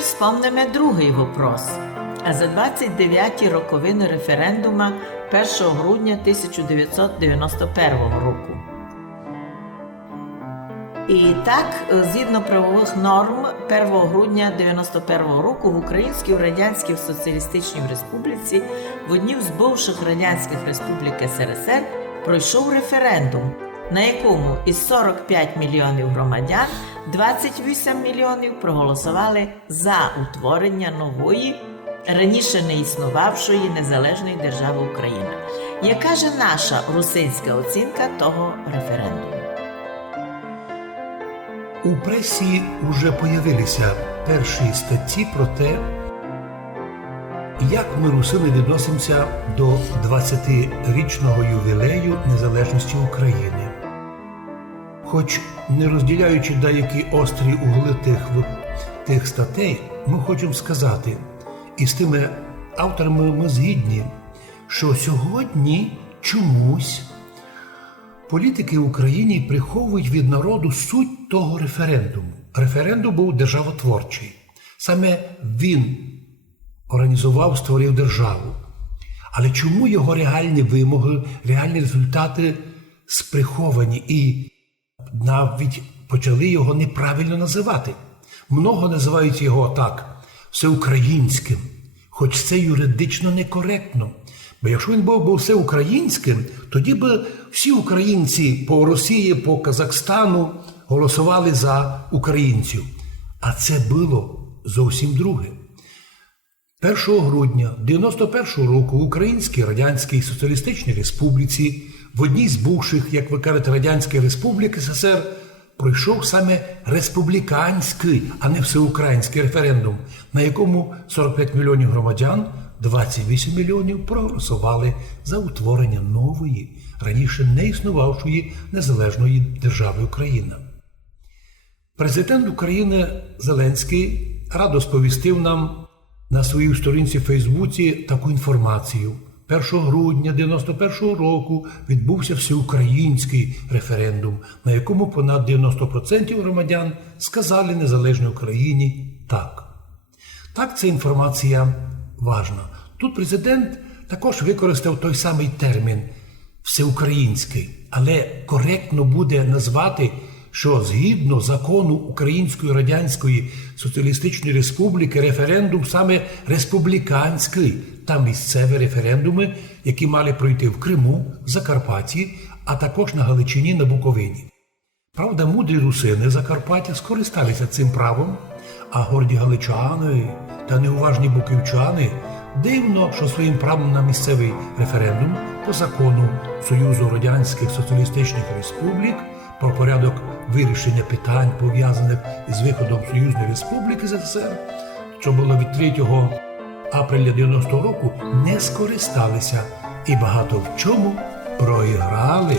тепер спомнимо другий вопрос. А за 29-ті роковини референдума 1 грудня 1991 року. І так, згідно правових норм, 1 грудня 1991 року в Українській Радянській Соціалістичній Республіці в одній з бувших радянських республік СРСР пройшов референдум, на якому із 45 мільйонів громадян 28 мільйонів проголосували за утворення нової, раніше не існувавшої незалежної держави Україна. Яка же наша русинська оцінка того референдуму? У пресі вже появилися перші статті про те, як ми, русини, відносимося до 20-річного ювілею незалежності України. Хоч не розділяючи деякі острі угли тих статей, ми хочемо сказати, і з тими авторами ми згідні, що сьогодні чомусь політики в Україні приховують від народу суть того референдуму. Референдум був державотворчий. Саме він організував, створив державу. Але чому його реальні вимоги, реальні результати сприховані і навіть почали його неправильно називати? Много називають його так, всеукраїнським, хоч це юридично некоректно. Бо якщо він був всеукраїнським, тоді б всі українці по Росії, по Казахстану голосували за українців. А це було зовсім друге. 1 грудня 1991 року в Українській Радянській Соціалістичній Республіці, в одній з бувших, як ви кажете, Радянських Республік СССР, пройшов саме республіканський, а не всеукраїнський референдум, на якому 45 мільйонів громадян, 28 мільйонів проголосували за утворення нової, раніше не існувавшої незалежної держави Україна. Президент України Зеленський радо сповістив нам на своїй сторінці в Фейсбуці таку інформацію. 1 грудня 1991 року відбувся всеукраїнський референдум, на якому понад 90% громадян сказали незалежній Україні «так». Так, ця інформація важна. Тут президент також використав той самий термін «всеукраїнський», але коректно буде назвати, що згідно закону Української Радянської Соціалістичної Республіки референдум саме республіканський, та місцеві референдуми, які мали пройти в Криму, в Закарпатті, а також на Галичині, на Буковині. Правда, мудрі русини Закарпаття скористалися цим правом, а горді галичани та неуважні буківчани дивно, що своїм правом на місцевий референдум по закону Союзу Радянських Соціалістичних Республік про порядок вирішення питань, пов'язаних із виходом Союзної Республіки СССР, що було від 3 апреля 90-го року, не скористалися і багато в чому проіграли.